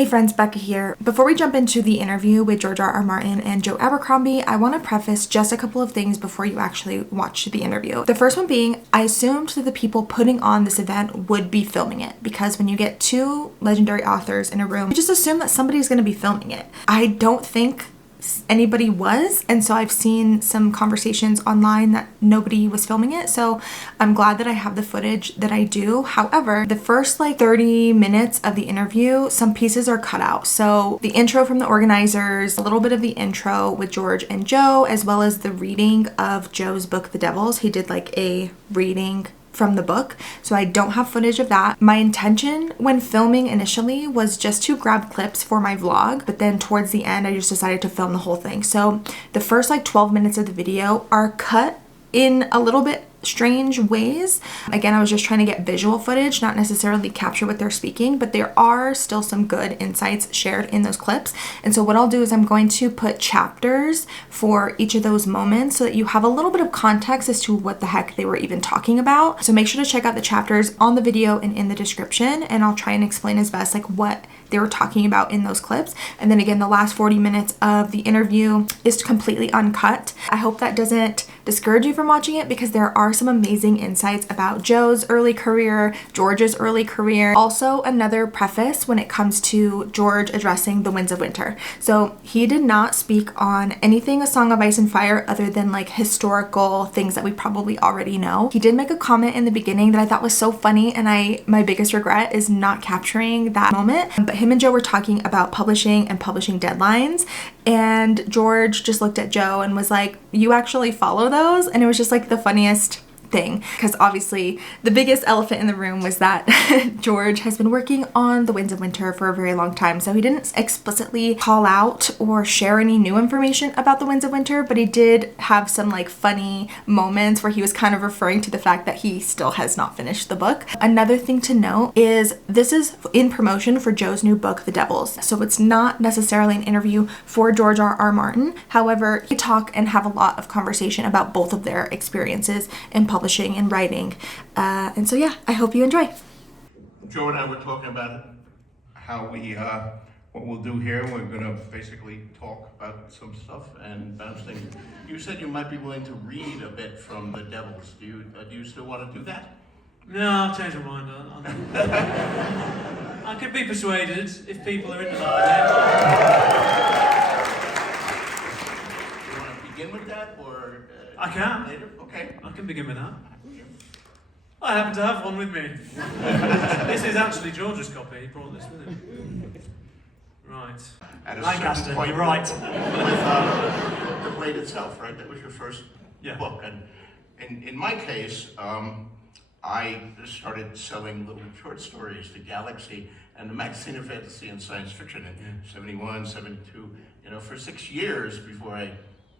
Hey friends, Becca here. Before we jump into the interview with George R.R. Martin and Joe Abercrombie, I want to preface just a couple of things before you actually watch the interview. The first one being, I assumed that the people putting on this event would be filming it, because when you get two legendary authors in a room, you just assume that somebody's going to be filming it. I don't think anybody was, and so I've seen some conversations online that nobody was filming it, so I'm glad that I have the footage that I do. However, the first 30 minutes of the interview, some pieces are cut out. So the intro from the organizers, a little bit of the intro with George and Joe, as well as the reading of Joe's book, The Devils. He did a reading from the book, so I don't have footage of that. My intention when filming initially was just to grab clips for my vlog, but then towards the end I just decided to film the whole thing. So the first 12 minutes of the video are cut in a little bit strange ways. Again, I was just trying to get visual footage, not necessarily capture what they're speaking, but there are still some good insights shared in those clips. And so what I'll do is I'm going to put chapters for each of those moments so that you have a little bit of context as to what the heck they were even talking about. So make sure to check out the chapters on the video and in the description, and I'll try and explain as best what they were talking about in those clips. And then again, the last 40 minutes of the interview is completely uncut. I hope that doesn't discourage you from watching it, because there are some amazing insights about Joe's early career, George's early career. Also, another preface when it comes to George addressing The Winds of Winter. So he did not speak on anything A Song of Ice and Fire other than historical things that we probably already know. He did make a comment in the beginning that I thought was so funny, and my biggest regret is not capturing that moment. But him and Joe were talking about publishing and publishing deadlines, and George just looked at Joe and was like, "You actually follow those?" And it was just the funniest thing, because obviously the biggest elephant in the room was that George has been working on The Winds of Winter for a very long time. So he didn't explicitly call out or share any new information about The Winds of Winter, but he did have some funny moments where he was kind of referring to the fact that he still has not finished the book. Another thing to note is this is in promotion for Joe's new book, The Devils. So it's not necessarily an interview for George R.R. Martin. However, they talk and have a lot of conversation about both of their experiences in publishing and writing. And so yeah, I hope you enjoy. Joe and I were talking about how what we'll do here. We're gonna basically talk about some stuff and bounce things. You said you might be willing to read a bit from The Devils. Do you still want to do that? No, I've changed my mind. I could be persuaded if people are into that Do you want to begin with that, or I can. later? Okay. I can begin with that. I happen to have one with me. This is actually George's copy. He brought this with him. Right. At a Lancaster, certain point, you're right. With The Blade itself, right? That was your first book. And in my case, I started selling little short stories to Galaxy and the Magazine of Fantasy and Science Fiction in 71, 72, for 6 years before I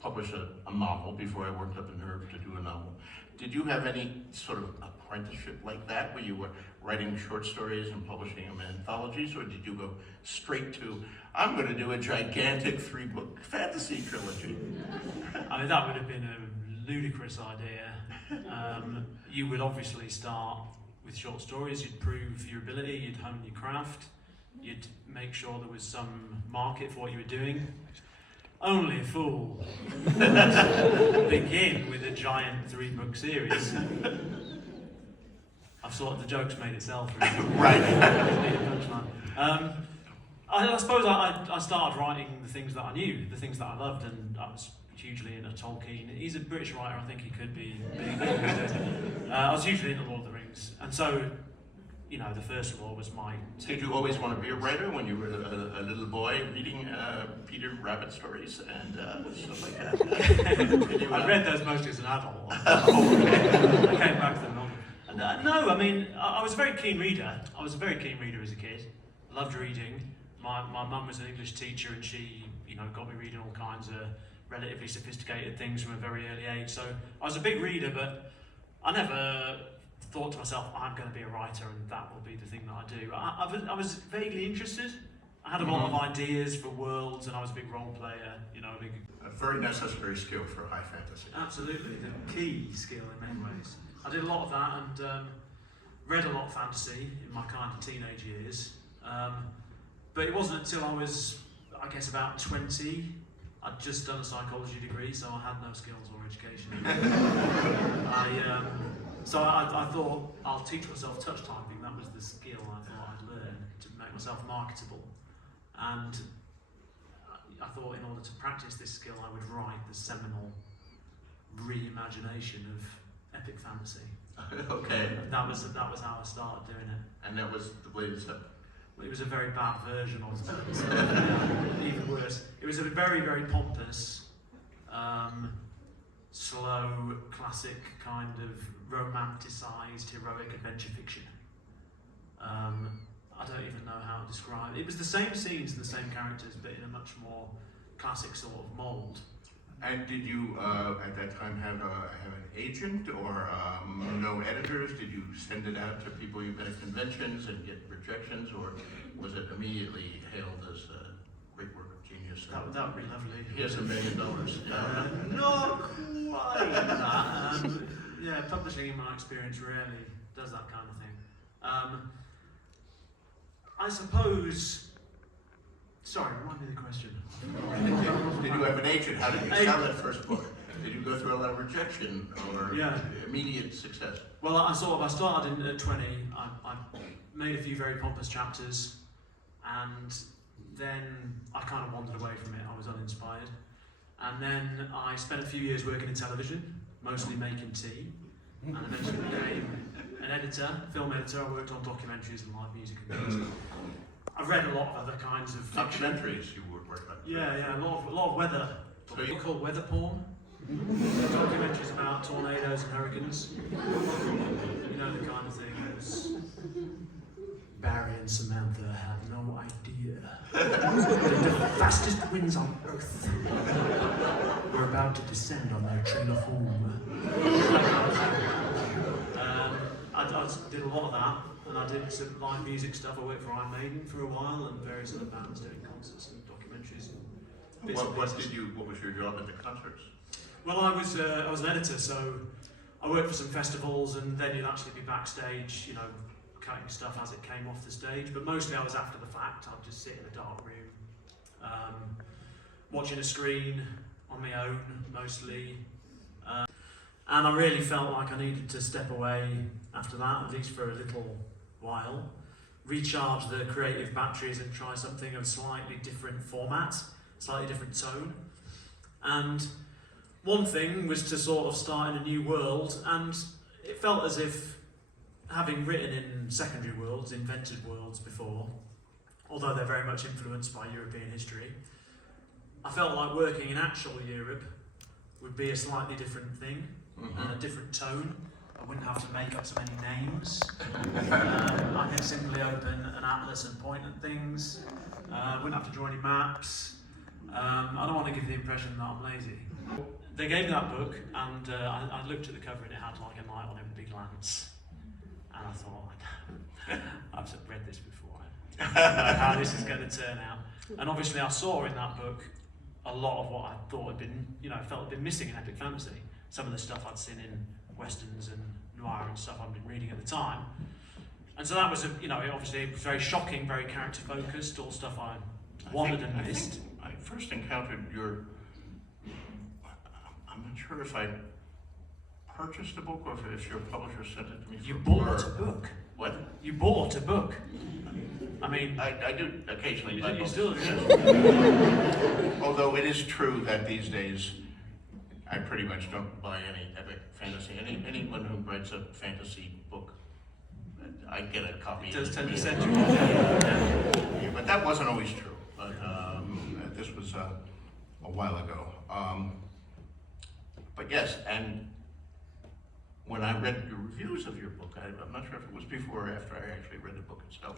published a novel, before I worked up a nerve to do a novel. Did you have any sort of apprenticeship like that, where you were writing short stories and publishing them in anthologies, or did you go straight to, I'm going to do a gigantic 3-book fantasy trilogy? I mean, that would have been a ludicrous idea. You would obviously start with short stories. You'd prove your ability, you'd hone your craft, you'd make sure there was some market for what you were doing. Only a fool would begin with a giant 3-book series. I've sort of, the joke's made itself. Really. Right. I suppose I started writing the things that I knew, the things that I loved, and I was hugely into Tolkien. He's a British writer, I think he could be good. I was hugely into Lord of the Rings, and so the first of all was my... Did you always want to be a writer when you were a little boy reading Peter Rabbit stories and stuff like that? I read those mostly as an adult. I came back to them novel. No, I mean, I was a very keen reader. I was a very keen reader as a kid. Loved reading. My mum was an English teacher, and she, got me reading all kinds of relatively sophisticated things from a very early age. So I was a big reader, but I never thought to myself, I'm going to be a writer and that will be the thing that I do. I was vaguely interested. I had a lot of ideas for worlds, and I was a big role player, A very necessary skill for high fantasy. Absolutely, the key skill in many ways. I did a lot of that and read a lot of fantasy in my kind of teenage years. But it wasn't until I was, I guess, about 20. I'd just done a psychology degree, so I had no skills or education. So I thought I'll teach myself touch typing. That was the skill I thought I'd learn to make myself marketable. And I thought in order to practice this skill, I would write the seminal reimagination of epic fantasy. Okay. That was how I started doing it. And that was the Bladed Self. Well, it was a very bad version of it. So, even worse. It was a very, very pompous, slow, classic kind of romanticised heroic adventure fiction. I don't even know how to describe it. It was the same scenes and the same characters, but in a much more classic sort of mould. And did you, at that time, have an agent or no editors? Did you send it out to people you met at conventions and get rejections, or was it immediately hailed as a great work of genius? That would be lovely. Here's $1 million. Not quite that. Yeah, publishing in my experience rarely does that kind of thing. I suppose. Sorry, remind me of the question. Did you have an agent? How did you sell that first book? Did you go through a lot of rejection or immediate success? Well, I started at 20. I made a few very pompous chapters, and then I kind of wandered away from it. I was uninspired. And then I spent a few years working in television, mostly making tea, and eventually became an editor, film editor. I worked on documentaries and live music and things. I've read a lot of other kinds of fiction. Documentaries you were working on? Yeah, a lot of weather. So you call weather porn? Documentaries about tornadoes and hurricanes. You know, the kind of thing. Barry and Samantha had no idea that the fastest winds on Earth were about to descend on their trailer home. I did a lot of that, and I did some live music stuff. I worked for Iron Maiden for a while, and various other bands doing concerts and documentaries. And What was your job at the concerts? Well, I was an editor, so I worked for some festivals, and then you'd actually be backstage, you know, cutting stuff as it came off the stage. But mostly I was after the fact. I'd just sit in a dark room, watching a screen on my own, mostly. And I really felt like I needed to step away after that, at least for a little while, recharge the creative batteries and try something of slightly different format, slightly different tone. And one thing was to sort of start in a new world, and it felt as if, having written in secondary worlds, invented worlds before, although they're very much influenced by European history, I felt like working in actual Europe would be a slightly different thing, and a different tone. I wouldn't have to make up so many names. I can simply open an atlas and point at things. I wouldn't have to draw any maps. I don't want to give the impression that I'm lazy. They gave me that book, and I looked at the cover, and it had like a knight on it with a big lance. And I thought, I've read this before. I don't know how this is going to turn out. And obviously, I saw in that book a lot of what I thought had been, felt had been missing in epic fantasy. Some of the stuff I'd seen in westerns and noir and stuff I'd been reading at the time. And so that was, obviously it was very shocking, very character focused, all stuff I wanted and missed. I first encountered I'm not sure if I purchased a book or if your publisher sent it to me. You bought a book? What? You bought a book? I mean... I do occasionally buy books. You still do? Although it is true that these days, I pretty much don't buy any epic fantasy. Anyone who writes a fantasy book, I get a copy. It does tend to send you. Yeah, but that wasn't always true. But this was a while ago. But yes, and when I read your reviews of your book, I'm not sure if it was before or after I actually read the book itself.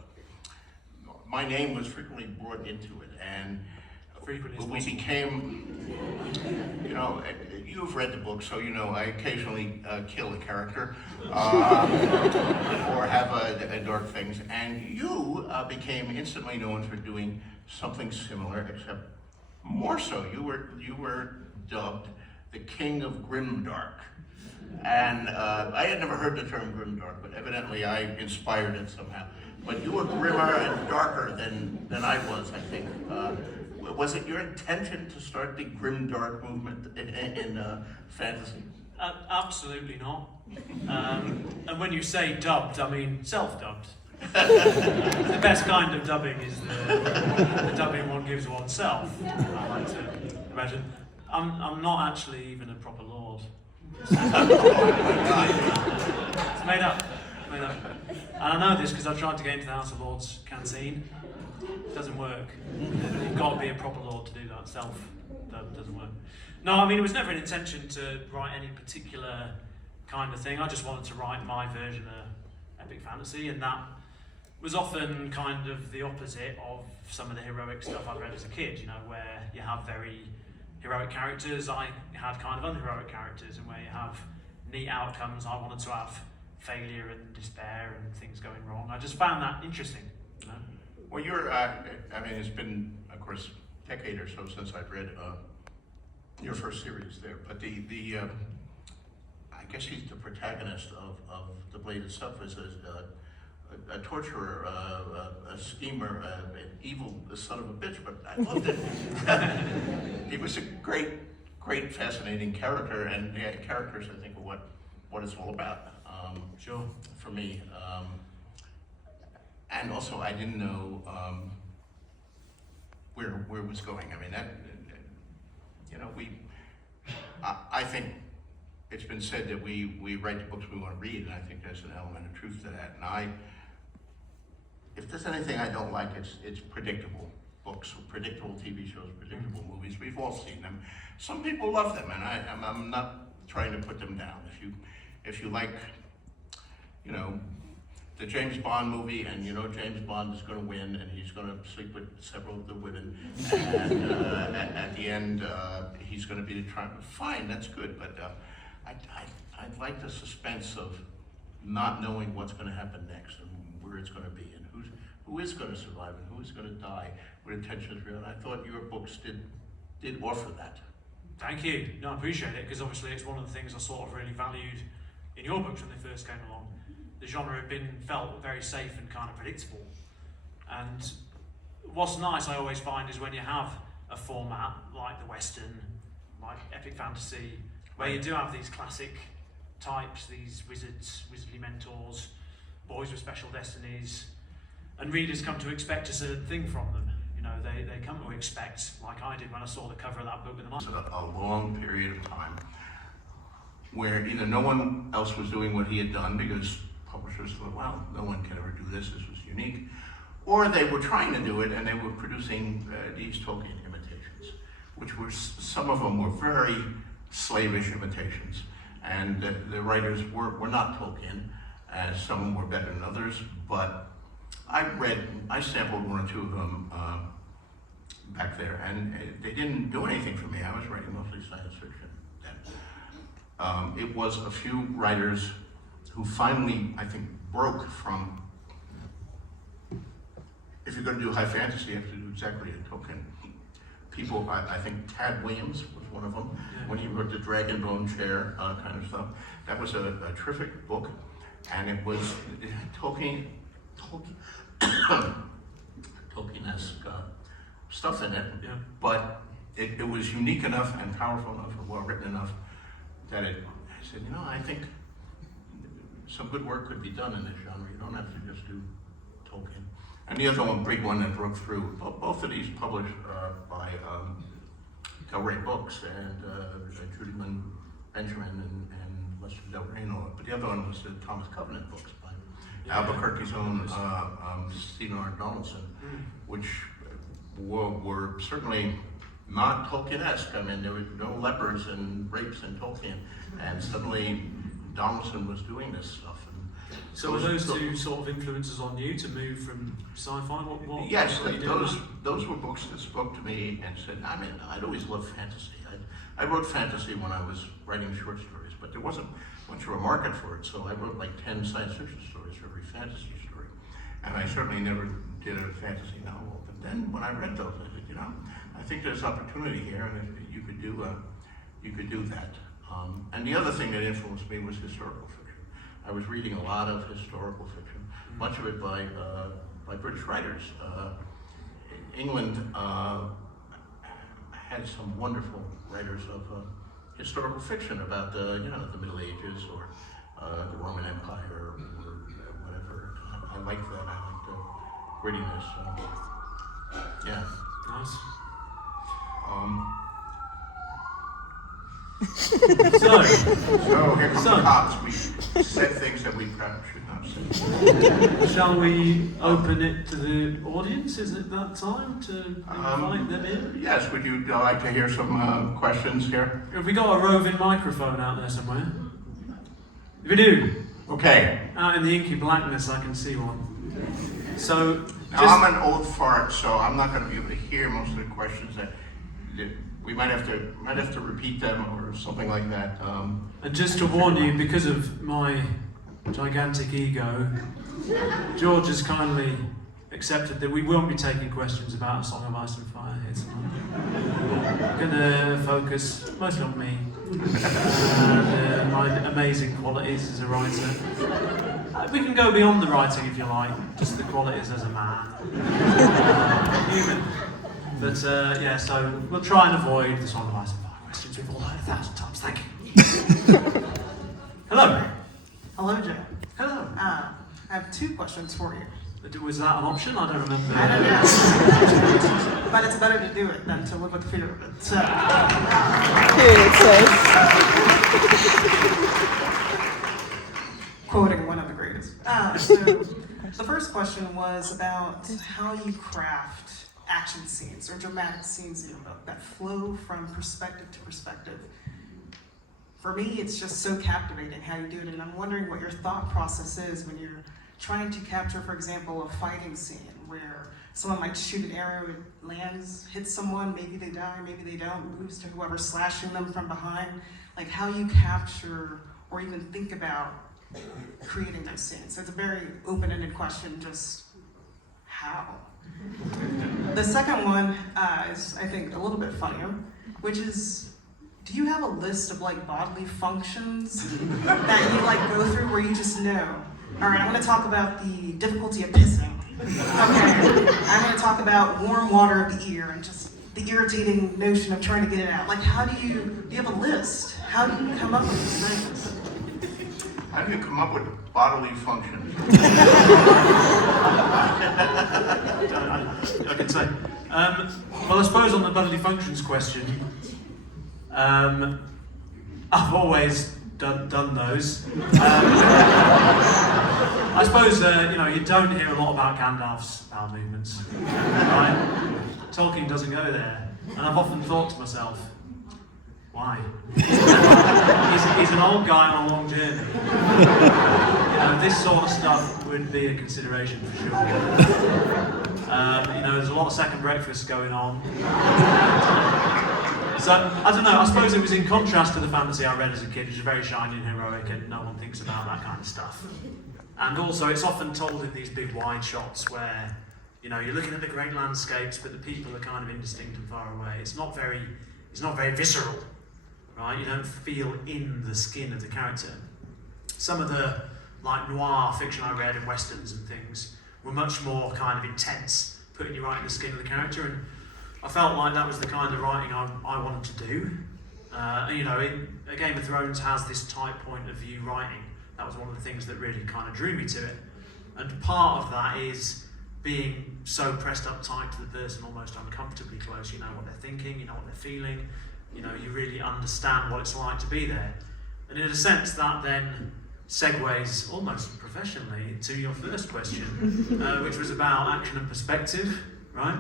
My name was frequently brought into it, and we became, you've read the book, so I occasionally kill a character or have dark things, and you became instantly known for doing something similar, except more so. You were dubbed the King of Grimdark, and I had never heard the term Grimdark, but evidently I inspired it somehow. but you were grimmer and darker than I was, I think. Was it your intention to start the Grimdark movement in fantasy? Absolutely not. And when you say dubbed, I mean self-dubbed. The best kind of dubbing is the dubbing one gives oneself, I like to imagine. I'm not actually even a proper lord. It's made up. And I know this because I tried to get into the House of Lords canteen. It doesn't work. You've got to be a proper lord to do that. Self-dub doesn't work. No, I mean, it was never an intention to write any particular kind of thing. I just wanted to write my version of epic fantasy, and that was often kind of the opposite of some of the heroic stuff I read as a kid, you know, where you have very heroic characters. I had kind of unheroic characters, and where you have neat outcomes, I wanted to have failure and despair and things going wrong. I just found that interesting, you know. Well, I mean, it's been, of course, a decade or so since I've read your first series there, but I guess he's the protagonist of The Blade itself is a torturer, a schemer, an evil son of a bitch, but I loved it. He was a great, fascinating character, and characters, I think, are what it's all about. Sure. For me. And also, I didn't know where it was going. I mean, that, you know, I think it's been said that we write the books we want to read, and I think there's an element of truth to that. And if there's anything I don't like, it's predictable books, predictable TV shows, predictable movies. We've all seen them. Some people love them, and I'm not trying to put them down. If you like, you know, the James Bond movie, and you know James Bond is going to win, and he's going to sleep with several of the women, and at the end he's going to be the triumph. Fine, that's good, but I like the suspense of not knowing what's going to happen next and where it's going to be, and who is going to survive and who is going to die when attention is real. And I thought your books did offer that. Thank you. No, I appreciate it, because obviously it's one of the things I sort of really valued in your books when they first came along. The genre had felt very safe and kind of predictable. And what's nice, I always find, is when you have a format like the Western, like epic fantasy, where you do have these classic types, these wizards, wizardly mentors, boys with special destinies, and readers come to expect a certain thing from them. You know, they come to expect, like I did when I saw the cover of that book with the It's a long period of time where either no one else was doing what he had done because publishers thought, well, no one can ever do this was unique, or they were trying to do it and they were producing these Tolkien imitations, which were, some of them were very slavish imitations, and the writers were not Tolkien, as some of them were better than others, but I sampled one or two of them back there, and they didn't do anything for me. I was writing mostly science fiction then. It was a few writers who finally, I think, broke from, if you're going to do high fantasy, you have to do exactly a Tolkien. People, I think Tad Williams was one of them, when he wrote the Dragonbone Chair kind of stuff. That was a terrific book, and it was Tolkien-esque stuff in it, but it was unique enough and powerful enough and well written enough that I said, you know, I think some good work could be done in this genre. You don't have to just do Tolkien. And the other one, big one that broke through, both of these published by Del Rey Books, and Judy Lynn Benjamin and Lester Del Rey, but the other one was the Thomas Covenant books by Albuquerque's own Stephen R. Donaldson, which were certainly not Tolkien-esque. I mean, there were no leopards and rapes in Tolkien, and suddenly Donaldson was doing this stuff. And so were those two sort of influences on you to move from sci-fi? Yes, those were books that spoke to me and said, I mean, I'd always loved fantasy. I wrote fantasy when I was writing short stories, but there wasn't much of a market for it, so I wrote like 10 science fiction stories for every fantasy story. And I certainly never did a fantasy novel. But then when I read those, I said, you know, I think there's opportunity here, and if you could do that. And the other thing that influenced me was historical fiction. I was reading a lot of historical fiction, much of it by British writers. England had some wonderful writers of historical fiction about the Middle Ages or the Roman Empire or whatever. I like that. I like the grittiness. Yeah. Nice. So here come the cops. We said things that we perhaps should not say. Shall we open it to the audience? Is it that time to invite them in? Yes, would you like to hear some questions here? Have we got a roving microphone out there somewhere? If we do, Okay. out in the inky blackness I can see one. So, Now I'm an old fart, so I'm not going to be able to hear most of the questions that we might have to repeat them or something like that. And just to warn you, because of my gigantic ego, George has kindly accepted that we won't be taking questions about A Song of Ice and Fire here tonight. We're going to focus mostly on me and my amazing qualities as a writer. We can go beyond the writing if you like, just the qualities as a man. Human. But yeah, so we'll try and avoid the Song of Ice and Fire questions we've all heard 1,000 times. Thank you. Hello. Hello, Joe. Hello. I have 2 questions for you. Was that an option? I don't remember. I don't know. But it's better to do it than to live with the fear of it. So, quoting one of the greatest. So the first question was about how you craft action scenes or dramatic scenes in your book that flow from perspective to perspective. For me, it's just so captivating how you do it, and I'm wondering what your thought process is when you're trying to capture, for example, a fighting scene where someone might shoot an arrow, it lands, hits someone, maybe they die, maybe they don't, moves to whoever's slashing them from behind. Like how you capture or even think about creating those scenes. So it's a very open-ended question, just how? The second one is, I think, a little bit funnier, which is, do you have a list of like bodily functions that you like go through where you just know? All right, I'm going to talk about the difficulty of pissing. Okay, I'm going to talk about warm water of the ear and just the irritating notion of trying to get it out. Like, how do you have a list? How do you come up with these things? How do you come up with bodily functions? I can say. Well, I suppose on the bodily functions question, I've always done those. I suppose you don't hear a lot about Gandalf's bowel movements, right? Tolkien doesn't go there, and I've often thought to myself, why? He's an old guy on a long journey. This sort of stuff would be a consideration for sure. There's a lot of second breakfasts going on. So, I don't know, I suppose it was in contrast to the fantasy I read as a kid, which is very shiny and heroic and no one thinks about that kind of stuff. And also it's often told in these big wide shots where, you're looking at the great landscapes but the people are kind of indistinct and far away. It's not very visceral, right? You don't feel in the skin of the character. Some of the like noir fiction I read in westerns and things were much more kind of intense, putting you right in the skin of the character, and I felt like that was the kind of writing I wanted to do. A Game of Thrones has this type point of view writing. That was one of the things that really kind of drew me to it. And part of that is being so pressed up tight to the person, almost uncomfortably close. You know what they're thinking, you know what they're feeling, you really understand what it's like to be there. And in a sense that then segues almost professionally to your first question, which was about action and perspective, right?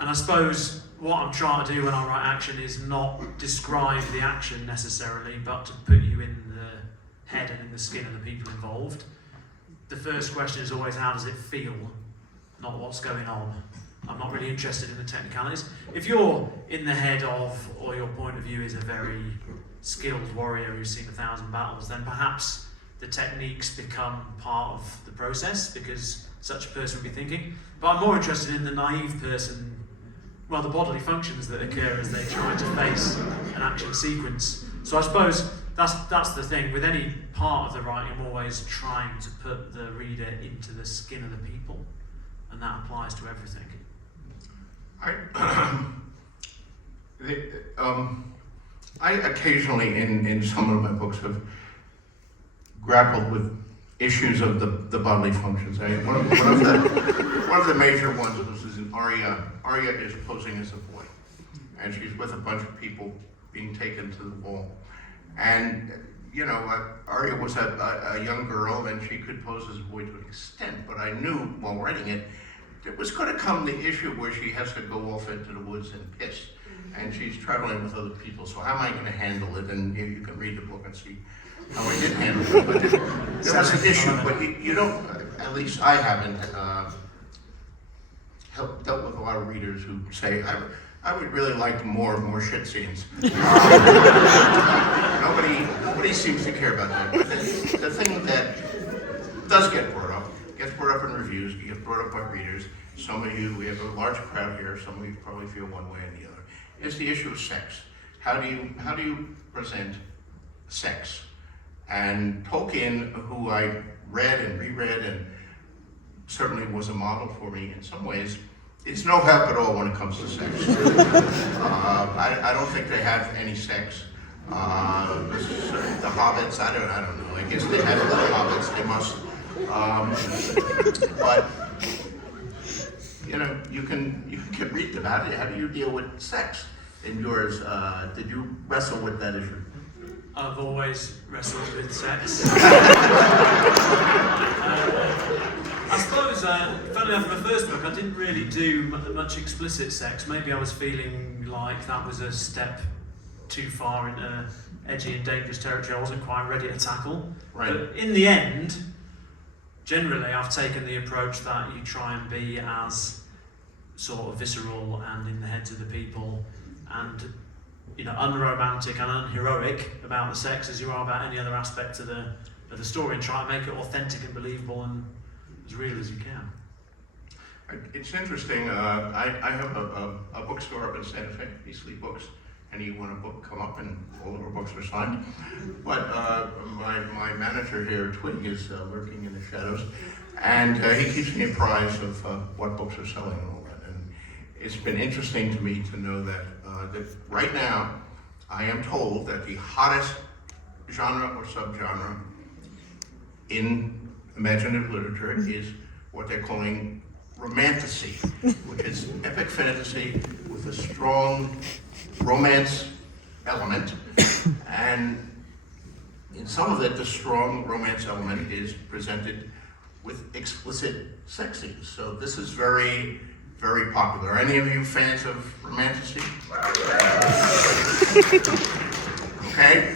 And I suppose what I'm trying to do when I write action is not describe the action necessarily, but to put you in the head and in the skin of the people involved. The first question is always, how does it feel? Not what's going on. I'm not really interested in the technicalities. If you're in the head of, or your point of view is a very skilled warrior who's seen 1,000 battles, then perhaps the techniques become part of the process because such a person would be thinking. But I'm more interested in the naive person, the bodily functions that occur as they try to face an action sequence. So I suppose that's the thing. With any part of the writing, I'm always trying to put the reader into the skin of the people, and that applies to everything. I occasionally, in some of my books, have grappled with issues of the bodily functions. One of the major ones was in Arya. Arya is posing as a boy, and she's with a bunch of people being taken to the wall. And Arya was a young girl, and she could pose as a boy to an extent. But I knew while writing it, there was going to come the issue where she has to go off into the woods and piss, and she's traveling with other people. So how am I going to handle it? And you can read the book and see how I did handle it. But there was an issue. But you don't. At least I haven't dealt with a lot of readers who say, I would really like more shit scenes. Nobody seems to care about that. But the thing that does gets brought up in reviews, gets brought up by readers. Some of you, we have a large crowd here, some of you probably feel one way or the other, is the issue of sex. How do you present sex? And Tolkien, who I read and reread and certainly was a model for me in some ways, it's no help at all when it comes to sex. I don't think they have any sex. The hobbits, I don't know. I guess they have little hobbits. They must. But you can read about it. How do you deal with sex in yours? Did you wrestle with that issue? I've always wrestled with sex. I suppose, funny enough, in the first book, I didn't really do much explicit sex. Maybe I was feeling like that was a step too far into edgy and dangerous territory I wasn't quite ready to tackle. Right. But in the end, generally, I've taken the approach that you try and be as sort of visceral and in the heads of the people, and unromantic and unheroic about the sex as you are about any other aspect of the story, and try and make it authentic and believable and as real as you can. It's interesting. I have a bookstore up in Santa Fe, Beasley Books. And you want a book, come up, and all of our books are signed. But my manager here, Twig, is lurking in the shadows, and he keeps me apprised of what books are selling and all that. And it's been interesting to me to know that right now, I am told that the hottest genre or subgenre in imaginative literature is what they're calling romantasy, which is epic fantasy with a strong romance element, and in some of it, the strong romance element is presented with explicit sex scenes. So this is very, very popular. Are any of you fans of romantasy? Okay.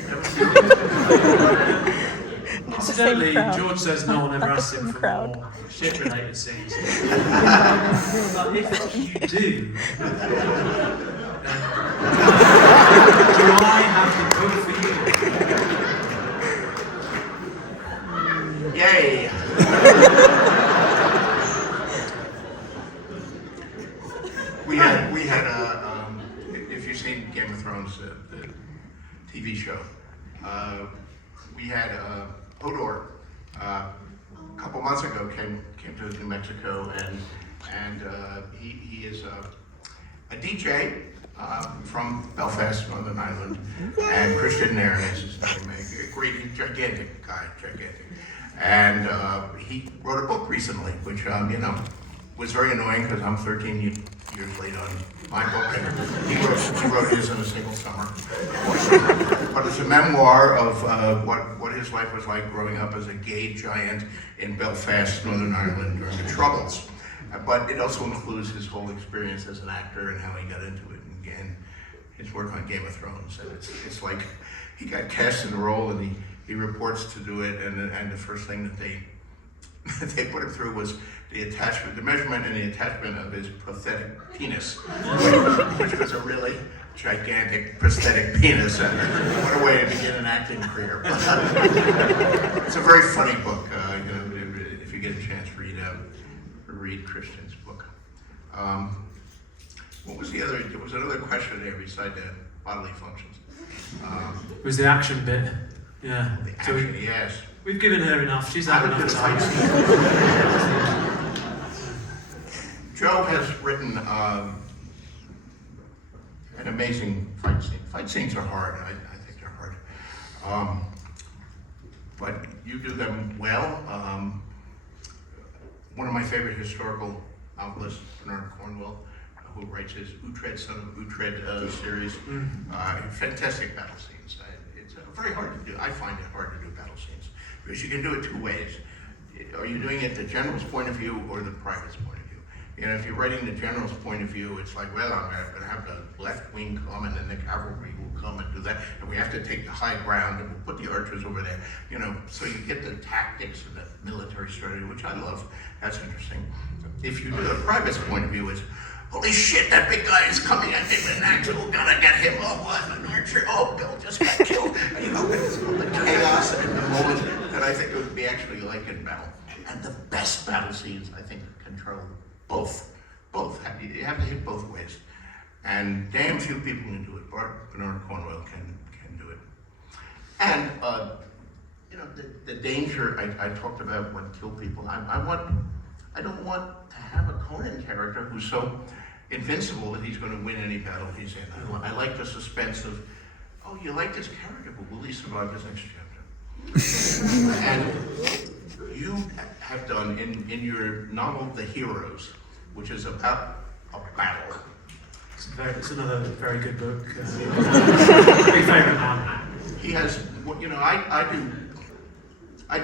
Incidentally, George says no one ever asks him for more shit-related scenes. But if you do, do I have the book for you? Yay! we had if you've seen Game of Thrones, the TV show, we had Hodor a couple months ago came to New Mexico, and he is a DJ from Belfast, Northern Ireland, and Christian Nairn is his name, a great, gigantic guy, and he wrote a book recently, which was very annoying because I'm 13 years late on my book, and he wrote his in a single summer. But it's a memoir of what his life was like growing up as a gay giant in Belfast, Northern Ireland during the Troubles. But it also includes his whole experience as an actor and how he got into it, and his work on Game of Thrones. And it's like he got cast in the role, and he reports to do it, and the first thing that they put him through was the measurement and the attachment of his prosthetic penis, which was a really gigantic prosthetic penis. What a way to begin an acting career. It's a very funny book. If you get a chance, read Christian's book. What was the other? There was another question there beside the bodily functions. It was the action bit. Yeah. The action, yes. We've given her enough. She's had enough time. Joe has written an amazing fight scene. Fight scenes are hard. I think they're hard. But you do them well. One of my favorite historical novelists, Bernard Cornwell, who writes his Uhtred, Son of Uhtred series. Fantastic battle scenes. It's very hard to do. I find it hard to do battle scenes because you can do it two ways. Are you doing it the general's point of view or the private's point of view? You know, if you're writing the general's point of view, it's like, well, I'm going to have the left wing come and then the cavalry will come and do that, and we have to take the high ground and we'll put the archers over there. You know, so you get the tactics and the military strategy, which I love. That's interesting. If you do the private's point of view, it's, holy shit, that big guy is coming at him and actually gonna get him. Oh, what an archer. Oh, Bill just got killed. And, you know, it's the chaos and the moment that I think it would be actually like in battle. And the best battle scenes, I think, control both. You have to hit both ways. And damn few people can do it. Bernard Cornwell can do it. And, you know, the danger I talked about when kill people. I don't want to have a Conan character who's so invincible that he's going to win any battle he's in. I like the suspense of, oh, you like this character, but will he survive this next chapter? And you have done in your novel, The Heroes, which is about a battle. It's another very good book. Big favourite man. He has, you know, I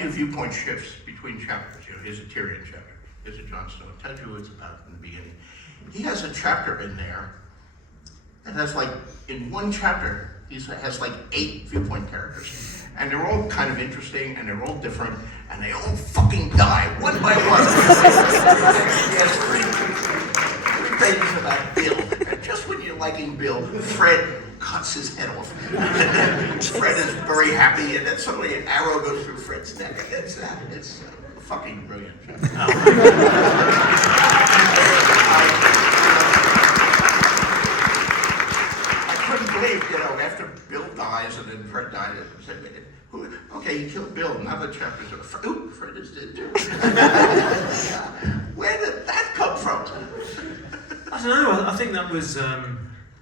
do viewpoint shifts between chapters. You know, here's a Tyrion chapter. Here's a Jon Snow. It tells you what it's about in the beginning. He has a chapter in there that has like, in one chapter, he has like 8 viewpoint characters. And they're all kind of interesting, and they're all different, and they all fucking die, one by one. He has 3 pages about Bill. And just when you're liking Bill, Fred cuts his head off. And then Fred is very happy, and then suddenly an arrow goes through Fred's neck. It's fucking brilliant. I couldn't believe, you know, after Bill dies and then Fred died, I said, okay, he killed Bill. Now the chapter's Fred is dead too. Where did that come from? I don't know. I think that was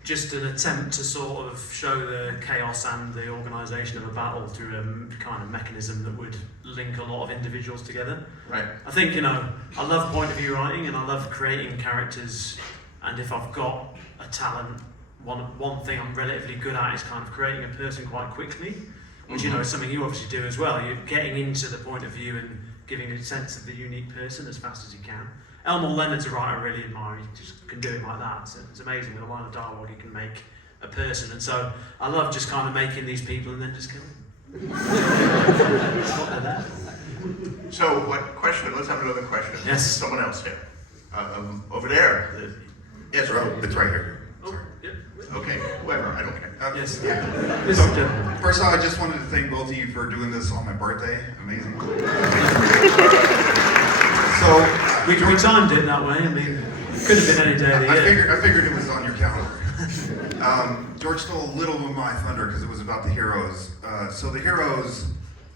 just an attempt to sort of show the chaos and the organisation of a battle through a kind of mechanism that would link a lot of individuals together. Right. I think, you know, I love point of view writing and I love creating characters, and if I've got a talent, one thing I'm relatively good at is kind of creating a person quite quickly, which, you know, is something you obviously do as well. You're getting into the point of view and giving a sense of the unique person as fast as you can. Elmore Leonard's a writer I really admire. He just can do it like that. It's amazing with a line of dialogue he can make a person. And so I love just kind of making these people and then just killing them. So what question? Let's have another question. Yes. Someone else here. Over there. Yes, it's right here. Oh, yeah. Okay, whoever, I don't care. Yes. Yeah. First of all, I just wanted to thank both of you for doing this on my birthday. Amazing. So we timed it that way. I mean, could have been any day of the year. I figured it was on your calendar. George stole a little of my thunder because it was about the heroes. So the heroes,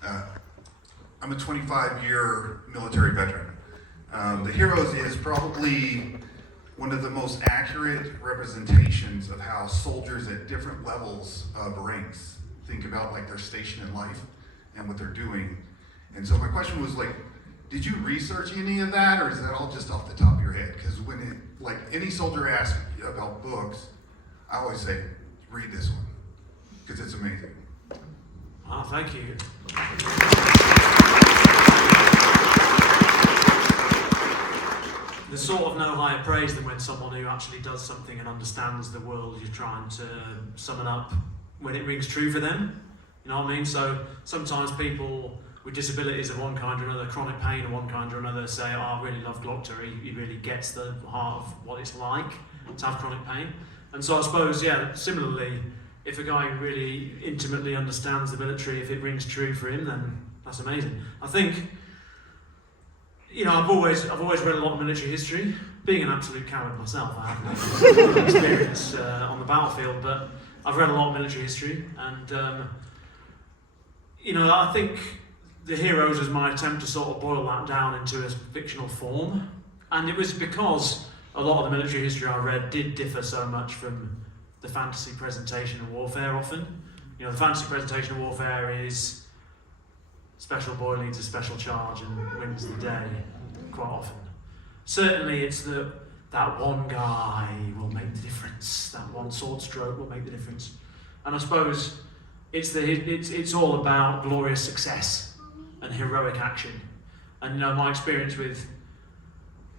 I'm a 25-year military veteran. The heroes is probably one of the most accurate representations of how soldiers at different levels of ranks think about like their station in life and what they're doing. And so my question was like, did you research any of that, or is that all just off the top of your head? Because when like any soldier asks about books, I always say, read this one, because it's amazing. Oh, thank you. There's sort of no higher praise than when someone who actually does something and understands the world you're trying to summon up, when it rings true for them. You know what I mean? So sometimes people with disabilities of one kind or another, chronic pain of one kind or another, say, oh, I really love Glockter. He really gets the heart of what it's like to have chronic pain. And so I suppose, yeah, similarly, if a guy really intimately understands the military, if it rings true for him, then that's amazing. I think, you know, I've always read a lot of military history. Being an absolute coward myself, I have no experience on the battlefield, but I've read a lot of military history, and you know, I think the heroes was my attempt to sort of boil that down into a fictional form, and it was because a lot of the military history I read did differ so much from the fantasy presentation of warfare often. You know, the fantasy presentation of warfare is special boy leads a special charge and wins the day quite often. Certainly it's that one guy will make the difference, that one sword stroke will make the difference. And I suppose it's all about glorious success and heroic action. And you know, my experience with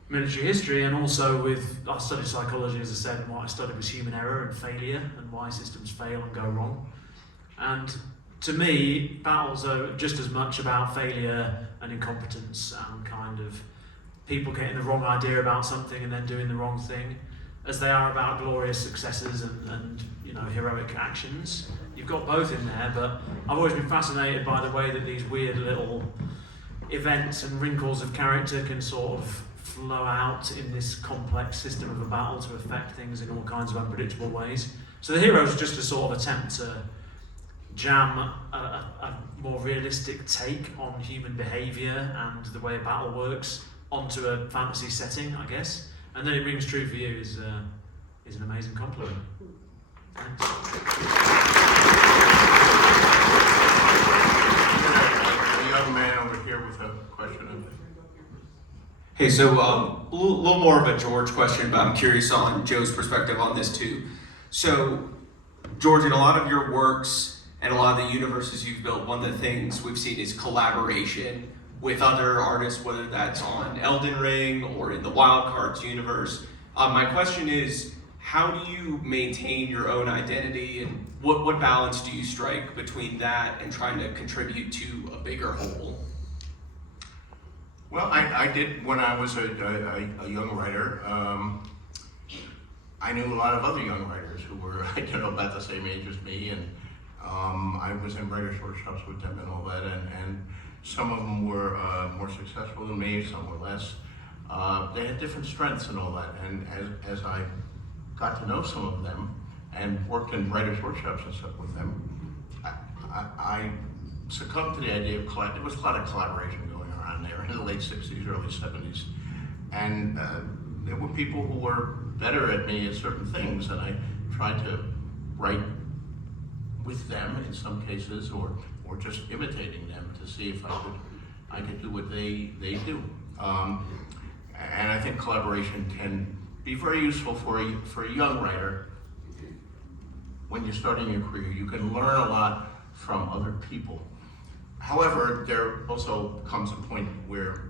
military history, and also with, I studied psychology, as I said, and what I studied was human error and failure and why systems fail and go wrong. And to me, battles are just as much about failure and incompetence and kind of people getting the wrong idea about something and then doing the wrong thing, as they are about glorious successes and you know, heroic actions. You've got both in there, but I've always been fascinated by the way that these weird little events and wrinkles of character can sort of flow out in this complex system of a battle to affect things in all kinds of unpredictable ways. So the hero is just a sort of attempt to jam a more realistic take on human behaviour and the way a battle works onto a fantasy setting, I guess. And then it rings true for you is an amazing compliment. Thanks. A young man over here with a question. Hey, so a little more of a George question, but I'm curious on Joe's perspective on this too. So, George, in a lot of your works and a lot of the universes you've built, one of the things we've seen is collaboration with other artists, whether that's on Elden Ring or in the Wild Cards universe. My question is, how do you maintain your own identity, and what balance do you strike between that and trying to contribute to a bigger whole? Well, I did when I was a young writer. I knew a lot of other young writers who were, you know, about the same age as me, and I was in writers' workshops with them and all that, and some of them were more successful than me, some were less. They had different strengths and all that, and as I got to know some of them and worked in writers' workshops and stuff with them, I succumbed to the idea of there was a lot of collaboration going around there in the late 60s, early 70s. And there were people who were better at me at certain things, and I tried to write with them in some cases, or just imitating them to see if I could do what they do. And I think collaboration can be very useful for a young writer. When you're starting your career, you can learn a lot from other people. However, there also comes a point where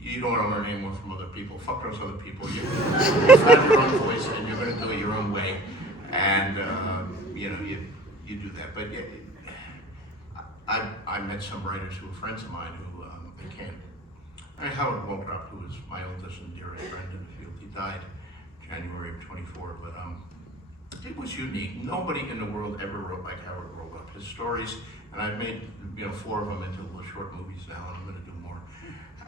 you don't want to learn anymore from other people. Fuck those other people. You find your own voice, and you're going to do it your own way. And you know, you do that. But I met some writers who were friends of mine who they can't. Howard Waldrop, who was my oldest and dearest friend in the field, he died January of 24. But it was unique. Nobody in the world ever wrote like Howard Waldrop. His stories, and I've made 4 of them into little short movies now, and I'm going to do more.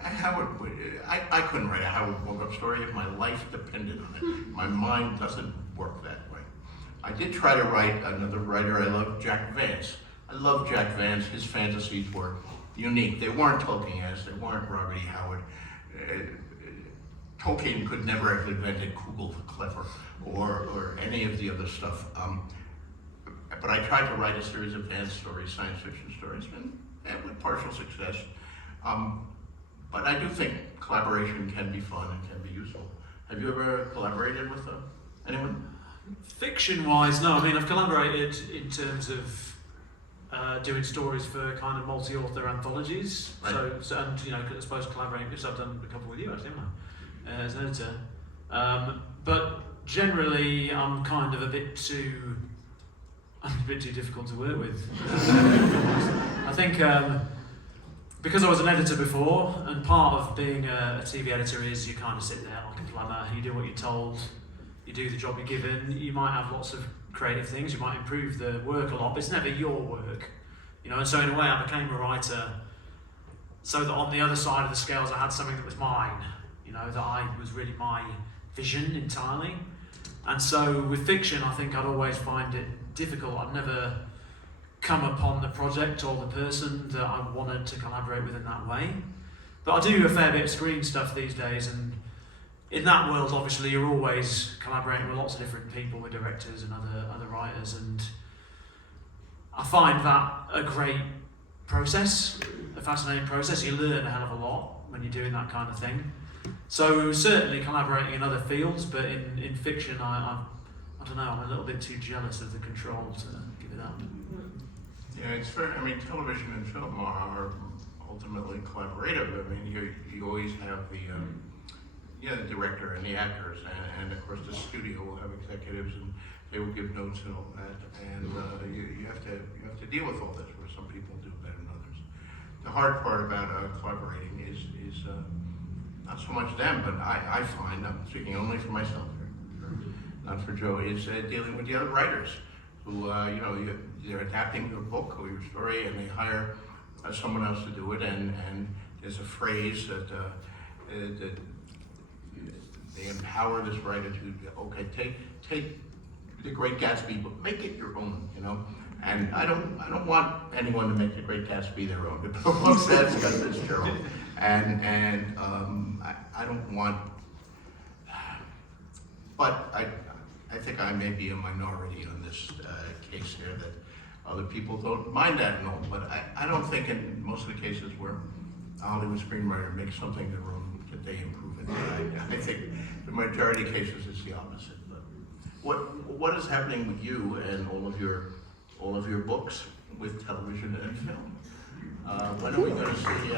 I couldn't write a Howard Waldrop story if my life depended on it. My mind doesn't work that way. I did try to write another writer I love, Jack Vance. I love Jack Vance. His fantasies were unique. They weren't Tolkien-esque. They weren't Robert E. Howard. Tolkien could never have invented Kugel the Clever or any of the other stuff. But I tried to write a series of Vance stories, science fiction stories, and with partial success. But I do think collaboration can be fun and can be useful. Have you ever collaborated with anyone? Fiction-wise, no. I mean, I've collaborated in terms of doing stories for kind of multi-author anthologies. Right. So and you know, I suppose collaborating, because I've done a couple with you actually, haven't I? As an editor. But generally, I'm kind of a bit too difficult to work with. I think because I was an editor before, and part of being a TV editor is you kind of sit there like a plumber, you do what you're told, you do the job you're given. You might have lots of creative things, you might improve the work a lot, but it's never your work. You know, and so in a way I became a writer so that on the other side of the scales I had something that was mine, you know, that was really my vision entirely. And so with fiction, I think I'd always find it difficult. I'd never come upon the project or the person that I wanted to collaborate with in that way. But I do a fair bit of screen stuff these days, and in that world, obviously, you're always collaborating with lots of different people, with directors and other writers, and I find that a great process, a fascinating process. You learn a hell of a lot when you're doing that kind of thing. So certainly collaborating in other fields, but in fiction, I don't know, I'm a little bit too jealous of the control to give it up. Yeah, it's fair. I mean, television and film are ultimately collaborative. I mean, you always have the director and the actors, and of course the studio will have executives, and they will give notes and all that. And you have to deal with all this, where some people do better than others. The hard part about collaborating is not so much them, but I find, I'm speaking only for myself here, not for Joe, is dealing with the other writers who, they're adapting your book or your story, and they hire someone else to do it, and there's a phrase that they empower this writer to, okay, take The Great Gatsby, but make it your own, And I don't want anyone to make The Great Gatsby their own. It belongs to F. Scott Fitzgerald, and I don't want. But I think I may be a minority on this case here, that other people don't mind that and all. But I don't think in most of the cases where a Hollywood screenwriter makes something their own, that they improve it. I think the majority of cases it's the opposite. But what is happening with you and all of your books with television and film? When are we going to see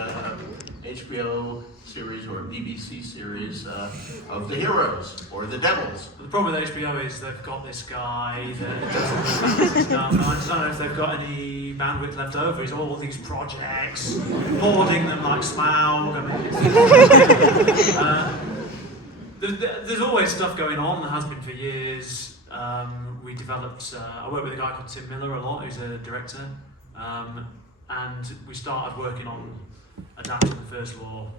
HBO series or a BBC series of the heroes or the devils? The problem with HBO is they've got this guy that does stuff, and I just don't know if they've got any bandwidth left over. It's all these projects, hoarding them like Smaug. I mean, there's always stuff going on. There has been for years. We developed. I work with a guy called Tim Miller a lot, who's a director, and we started working on adapting the first law.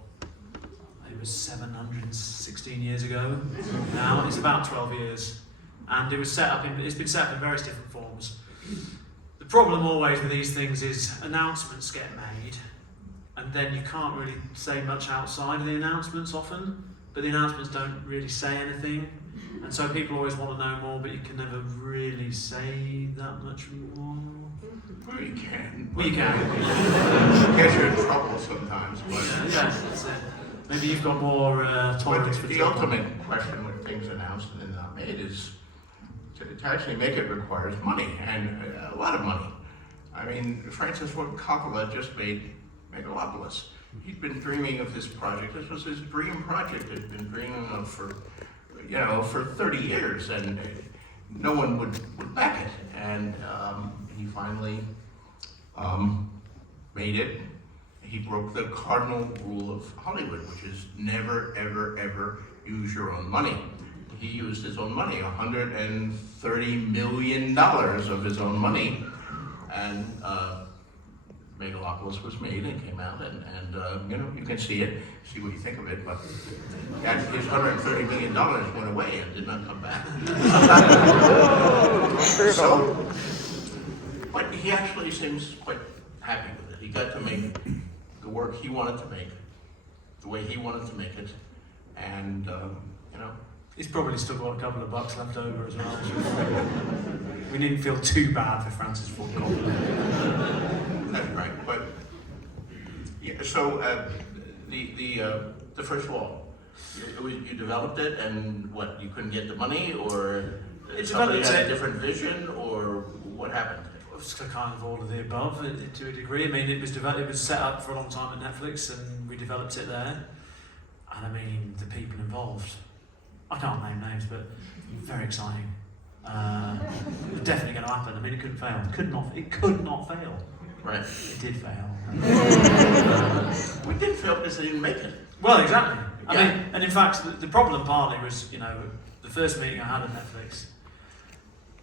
It was 716 years ago. Now it's about 12 years, and it's been set up in various different forms. The problem always with these things is announcements get made, and then you can't really say much outside of the announcements often. But the announcements don't really say anything, and so people always want to know more, but you can never really say that much more. Well, you can. Well, you can. Get you in trouble sometimes. But Yeah, that's it. Maybe you've got more tolerance for the trouble. ultimate question with things announced and then not made is to actually make it requires money, and a lot of money. I mean, Francis Ford Coppola just made Megalopolis. He'd been dreaming of this project. This was his dream project. He'd been dreaming of for 30 years, and no one would back it. And he finally made it. He broke the cardinal rule of Hollywood, which is never, ever, ever use your own money. He used his own money, $130 million of his own money, and Megalopolis was made and came out, and you can see it, see what you think of it, but his $130 million went away and did not come back. So, but he actually seems quite happy with it. He got to make the work he wanted to make, the way he wanted to make it, and He's probably still got a couple of bucks left over as well. We didn't feel too bad for Francis Ford Coppola. That's right, but yeah. So the first law, you developed it, and what? You couldn't get the money, or somebody had a different vision, or what happened? It was kind of all of the above to a degree. I mean, it was set up for a long time at Netflix, and we developed it there. And I mean, the people involved, I can't name names, but very exciting. It was definitely going to happen. I mean, it couldn't fail. It could not fail. Right. It did fail. We did fail because they didn't make it. Well, exactly. I Yeah. mean, and in fact, the problem partly was, the first meeting I had at Netflix,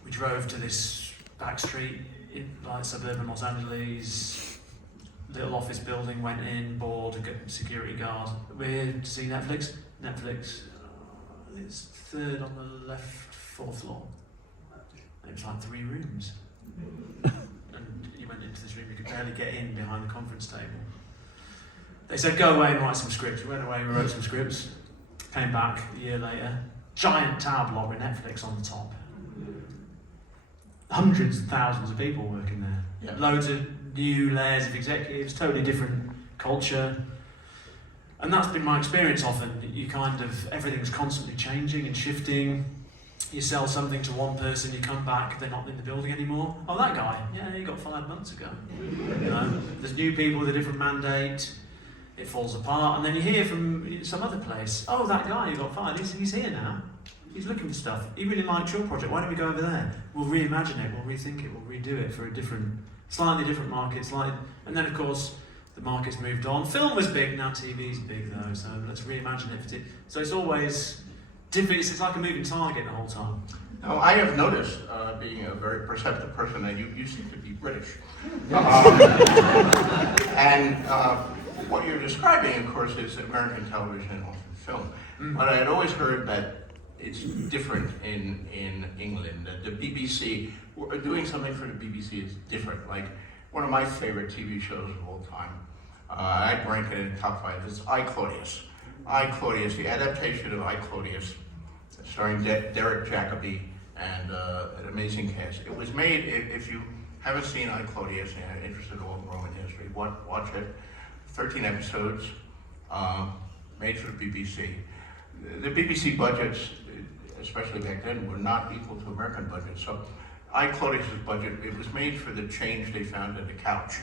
we drove to this back street in like suburban Los Angeles, little office building, went in, bored, a security guard. We're here to see Netflix. Netflix, it's third on the left 4th floor. And it was like 3 rooms. And you went into this room, you could barely get in behind the conference table. They said, go away and write some scripts. We went away, we wrote some scripts. Came back a year later. Giant tower block with Netflix on the top. Hundreds of thousands of people working there. Yeah. Loads of new layers of executives, totally different culture. And that's been my experience often. You kind of, everything's constantly changing and shifting. You sell something to one person, you come back, they're not in the building anymore. Oh, that guy, yeah, he got fired months ago. You know, there's new people with a different mandate. It falls apart, and then you hear from some other place, oh, that guy who got fired, he's here now. He's looking for stuff. He really likes your project. Why don't we go over there? We'll reimagine it, we'll rethink it, we'll redo it for a different, slightly different market. And then, of course, the market's moved on. Film was big, now TV's big though, so let's reimagine it. So it's always different. It's like a moving target the whole time. Now, I have noticed, being a very perceptive person, that you seem to be British. And what you're describing, of course, is American television and also film. But I had always heard that it's different in England. That the BBC, doing something for the BBC is different. Like, one of my favorite TV shows of all time, I'd rank it in the top 5, is I, Claudius. I, Claudius, the adaptation of I, Claudius, starring Derek Jacobi and an amazing cast. It was made, if you haven't seen I, Claudius and are interested in all Roman history, watch it. 13 episodes, made for the BBC. The BBC budgets, especially back then, were not equal to American budgets. So I, Claudius's budget, it was made for the change they found in the couch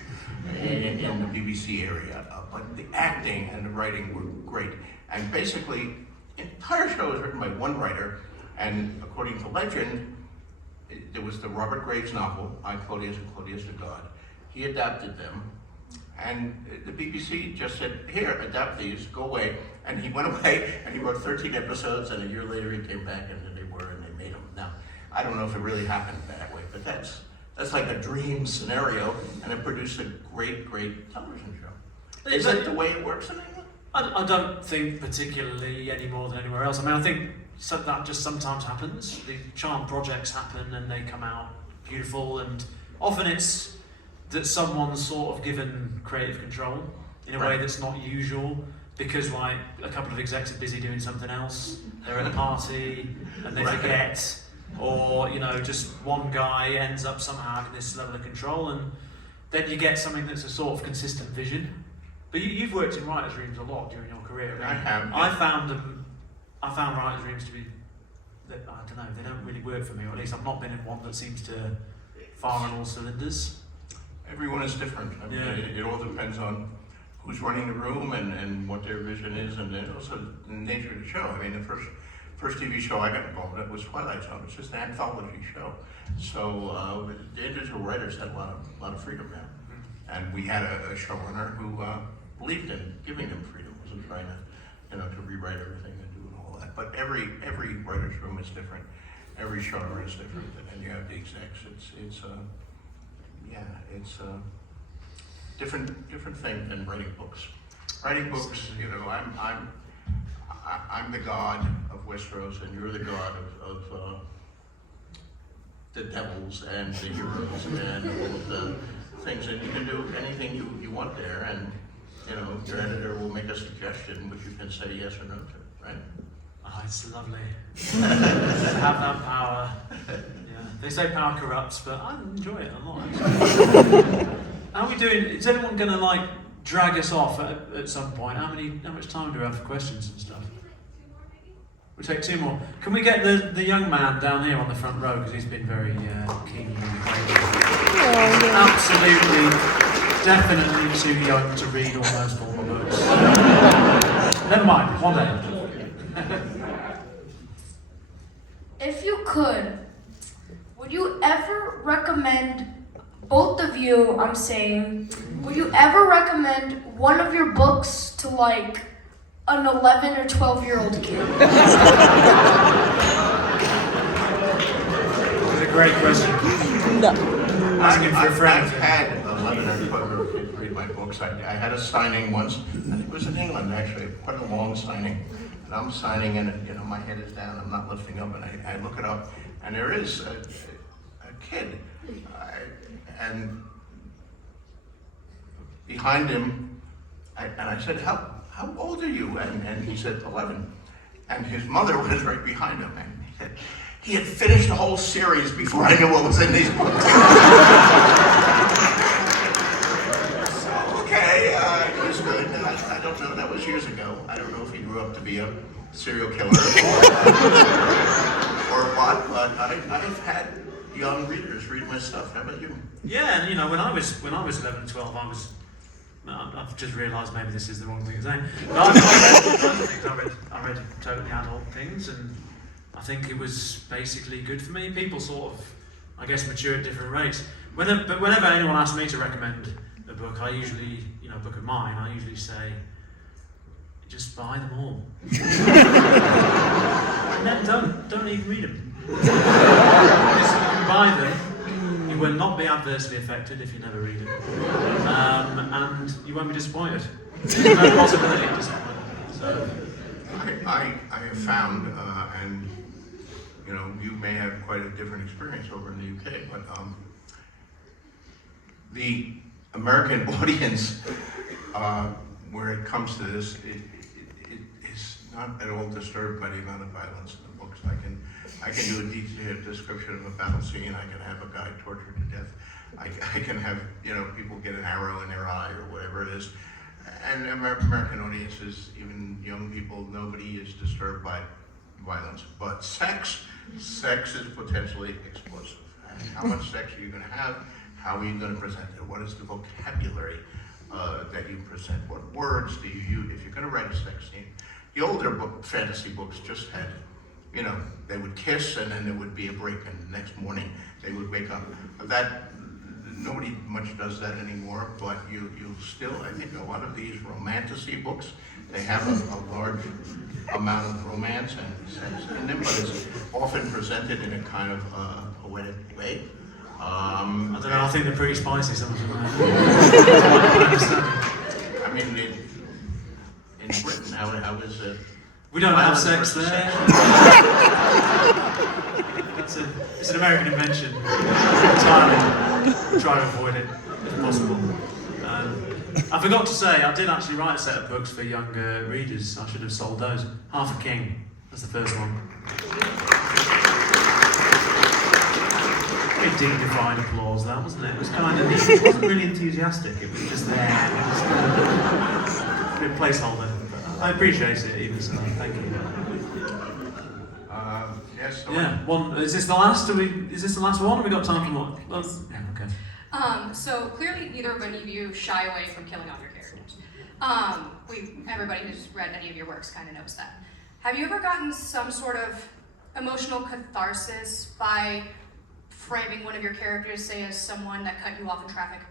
in the BBC area. But the acting and the writing were great. And basically, the entire show was written by one writer, and according to legend, there was the Robert Graves novel, I, Claudius and Claudius the God. He adapted them. And the BBC just said, here, adapt these, go away. And he went away, and he wrote 13 episodes, and a year later he came back, and they made them. Now, I don't know if it really happened that way, but that's like a dream scenario, and it produced a great television show. Is that the way it works in England? I don't think particularly any more than anywhere else. I mean, I think that just sometimes happens. The charm projects happen, and they come out beautiful, and often it's that someone's sort of given creative control in a way that's not usual, because like a couple of execs are busy doing something else, they're at a party and they forget, or you know, just one guy ends up somehow having this level of control, and then you get something that's a sort of consistent vision. But you've worked in writers' rooms a lot during your career. I mean, I have. I found writers' rooms to be, I don't know, they don't really work for me, or at least I've not been in one that seems to fire on all cylinders. Everyone is different. I mean, it all depends on who's running the room and what their vision is, and then also the nature of the show. I mean, the first TV show I got involved in was Twilight Zone. It's just an anthology show. So the individual writers had a lot of freedom there. And we had a showrunner who believed in giving them freedom, wasn't trying to, to rewrite everything and do all that. But every writer's room is different. Every showrunner is different, and then you have the execs. It's a different thing than writing books. Writing books, I'm the god of Westeros, and you're the god of the devils and the heroes and all of the things, and you can do anything you want there, and your editor will make a suggestion which you can say yes or no to, right? Oh, it's lovely to have that power. Yeah, they say power corrupts, but I enjoy it a lot. Actually. How are we doing? Is anyone going to drag us off at some point? How much time do we have for questions and stuff? We'll take 2 more. Can we get the young man down here on the front row, because he's been very keen. Absolutely, definitely too young to read almost all the books. Never mind, one day. If you could, would you ever recommend, both of you, I'm saying, would you ever recommend one of your books to an 11 or 12-year-old kid? That's a great question. No. Asking for a friend. I've had 11 or 12 kids read my books. I had a signing once, I think it was in England actually, quite a long signing. And I'm signing and my head is down, I'm not lifting up, and I look it up, and there is a kid, and behind him, and I said, how old are you? And he said, 11. And his mother was right behind him, and he said, he had finished the whole series before I knew what was in these books. So, okay, it was good. I don't know, that was years ago. I don't know if he grew up to be a serial killer or what, but I've had young readers read my stuff. How about you? Yeah, and you know, when I was 11 and 12, I've just realised maybe this is the wrong thing to say. But I read totally adult things, and I think it was basically good for me. People sort of, I guess, mature at different rates. But whenever anyone asks me to recommend a book, I usually, you know, a book of mine, I usually say, just buy them all. And then don't even read them. Because you can buy them, you will not be adversely affected if you never read it. And you won't be disappointed. There's no possibility of disappointment. So. I have found, and you know, you may have quite a different experience over in the UK, but the American audience, where it comes to this, it is not at all disturbed by the amount of violence in the books. I can do a detailed description of a battle scene. I can have a guy tortured to death. I can have, you know, people get an arrow in their eye or whatever it is. And American audiences, even young people, nobody is disturbed by violence. But sex is potentially explosive. And how much sex are you going to have? How are you going to present it? What is the vocabulary that you present? What words do you use? If you're going to write a sex scene, the older fantasy books just had, you know, they would kiss and then there would be a break, and the next morning they would wake up. Nobody much does that anymore, but you still, I think a lot of these romantasy books, they have a large amount of romance and sex in them, but it's often presented in a kind of poetic way. I don't know, I think they're pretty spicy, some of them. I mean, in Britain, how is it? We don't have sex there. It's an American invention. Entirely. Try to avoid it if possible. I forgot to say, I did actually write a set of books for younger readers. I should have sold those. Half a King. That's the first one. Very dignified applause, that, wasn't it? It was kind of neat. It wasn't really enthusiastic. It was just there. It was a bit placeholder. I appreciate it, even so. Thank you. Yes. So Yeah. One. Is this the last? Is this the last one? Have we got time for more? Well, yeah. Okay. So clearly, neither of you shy away from killing off your characters. Everybody who's read any of your works kind of knows that. Have you ever gotten some sort of emotional catharsis by framing one of your characters, say, as someone that cut you off in traffic?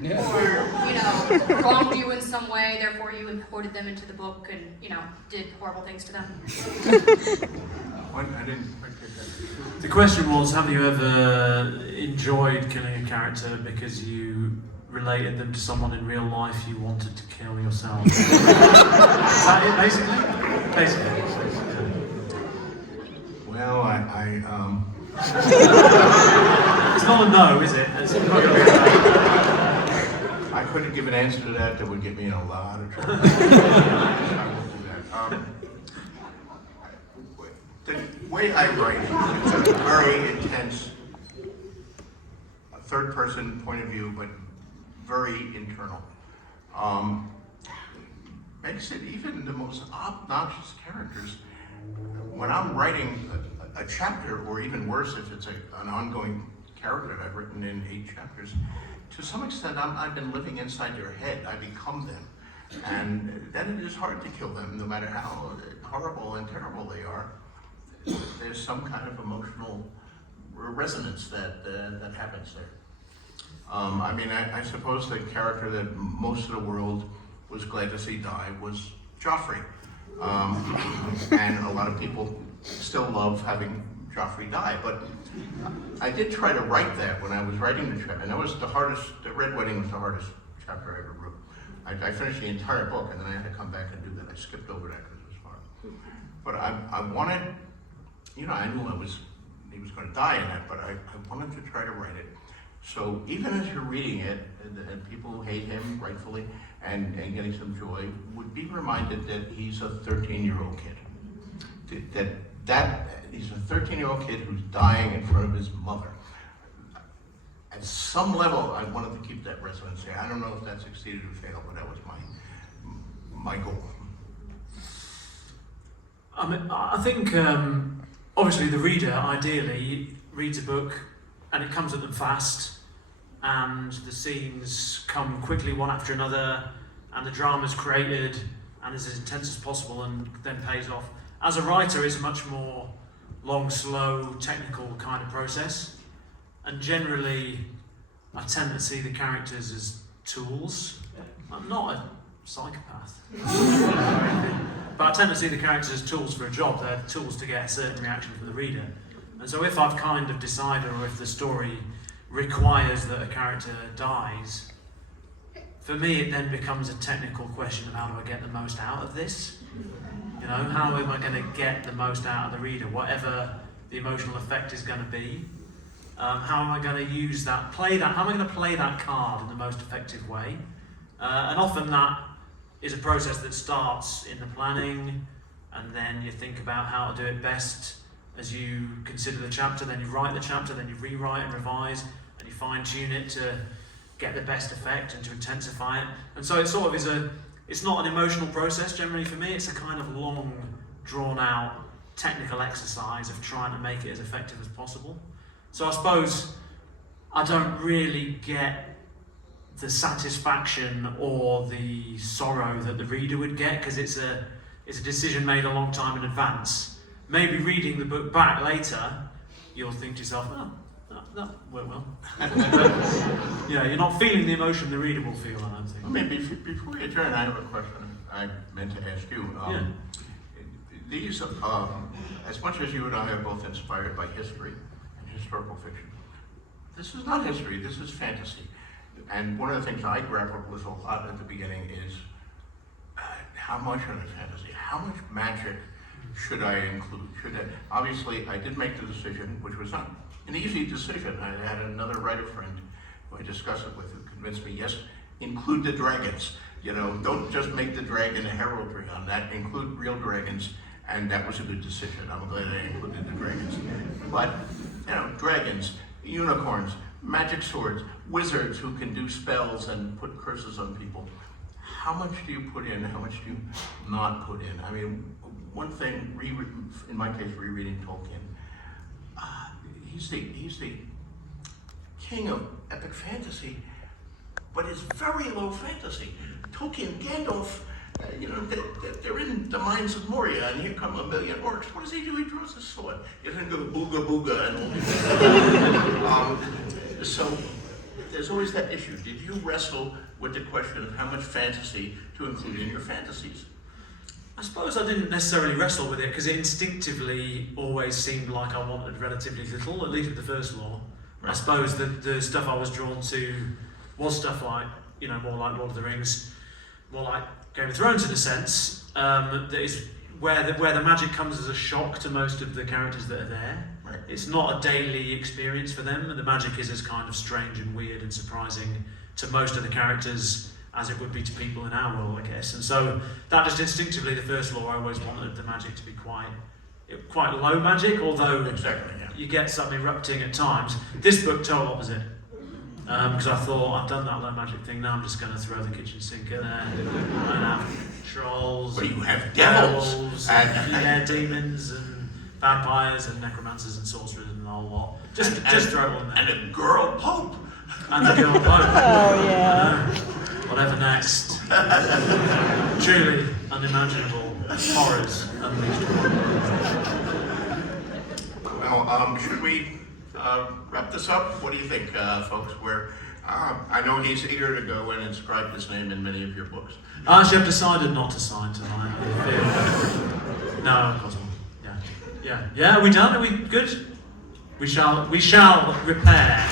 Yeah. Or, you know, wronged you in some way, therefore you imported them into the book and, you know, did horrible things to them? I didn't quite get that. The question was, have you ever enjoyed killing a character because you related them to someone in real life you wanted to kill yourself? Is that it, basically? Basically. Well, It's not a no, is it? It's not going to be a no. I couldn't give an answer to that. That would get me in a lot of trouble. I won't do that. The way I write, it's a very intense, third-person point of view, but very internal. Makes it even the most obnoxious characters. When I'm writing a chapter, or even worse, if it's an ongoing character that I've written in 8 chapters, to some extent, I've been living inside their head. I become them. And then it is hard to kill them, no matter how horrible and terrible they are. There's some kind of emotional resonance that happens there. I mean, I suppose the character that most of the world was glad to see die was Joffrey. And a lot of people still love having Joffrey die, but I did try to write that when I was writing the chapter, and that was the hardest. The Red Wedding was the hardest chapter I ever wrote. I finished the entire book, and then I had to come back and do that. I skipped over that because it was hard. But I wanted, you know, I knew I was he was going to die in it, but I wanted to try to write it. So even as you're reading it, and people who hate him, rightfully, and getting some joy, would be reminded that he's a 13-year-old kid. That he's a 13-year-old kid who's dying in front of his mother. At some level, I wanted to keep that resonancy. I don't know if that succeeded or failed, but that was my goal. I mean, I think obviously the reader ideally reads a book and it comes at them fast, and the scenes come quickly one after another, and the drama's created and is as intense as possible and then pays off. As a writer, it's a much more long, slow, technical kind of process. And generally, I tend to see the characters as tools. I'm not a psychopath. But I tend to see the characters as tools for a job. They're tools to get a certain reaction from the reader. And so if I've kind of decided, or if the story requires that a character dies, for me it then becomes a technical question of how do I get the most out of this? You know, how am I going to get the most out of the reader, whatever the emotional effect is going to be? How am I going to use that, how am I going to play that card in the most effective way? And often that is a process that starts in the planning, and then you think about how to do it best as you consider the chapter, then you write the chapter, then you rewrite and revise, and you fine-tune it to get the best effect and to intensify it. And so it sort of it's not an emotional process generally for me, it's a kind of long, drawn-out technical exercise of trying to make it as effective as possible. So I suppose I don't really get the satisfaction or the sorrow that the reader would get, because it's a decision made a long time in advance. Maybe reading the book back later, you'll think to yourself, oh, that worked well. But, yeah, you're not feeling the emotion the reader will feel, I don't think. Well, maybe before we adjourn, I have a question I meant to ask you. These, as much as you and I are both inspired by history and historical fiction, this is not history, this is fantasy. And one of the things I grappled with a lot at the beginning is how much of the fantasy, how much magic should I include? Obviously, I did make the decision, which was not an easy decision. I had another writer friend who I discussed it with who convinced me, yes, include the dragons. You know, don't just make the dragon a heraldry on that, include real dragons, and that was a good decision. I'm glad I included the dragons. But, you know, dragons, unicorns, magic swords, wizards who can do spells and put curses on people. How much do you put in? How much do you not put in? I mean, one thing, in my case, rereading Tolkien, he's the king of epic fantasy, but it's very low fantasy. Tolkien, Gandalf, they're in the mines of Moria, and here come a million orcs. What does he do? He draws a sword. He doesn't go booga booga and all this. So there's always that issue. Did you wrestle with the question of how much fantasy to include in your fantasies? I suppose I didn't necessarily wrestle with it, because it instinctively always seemed like I wanted relatively little, at least with the first law. Right. I suppose the stuff I was drawn to was stuff like, more like Lord of the Rings, more like Game of Thrones in a sense, that is where the magic comes as a shock to most of the characters that are there. Right. It's not a daily experience for them, and the magic is as kind of strange and weird and surprising to most of the characters as it would be to people in our world, I guess. And so that just instinctively, the first law, I always wanted the magic to be quite low magic, although exactly, yeah. You get some erupting at times. This book, total opposite. Because I thought, I've done that low magic thing, now I'm just going to throw the kitchen sink in there and have trolls, well, you have devils, and demons, and vampires, and necromancers, and sorcerers, and the whole lot. Just throw it in there. And a girl pope. And the girl pope. Oh, yeah. Whatever next. Truly unimaginable horrors unleashed. Well, should we wrap this up? What do you think, folks? I know he's eager to go and inscribe his name in many of your books. I actually have decided not to sign tonight. No, of course not. Yeah. Are we done? Are we good? We shall repair.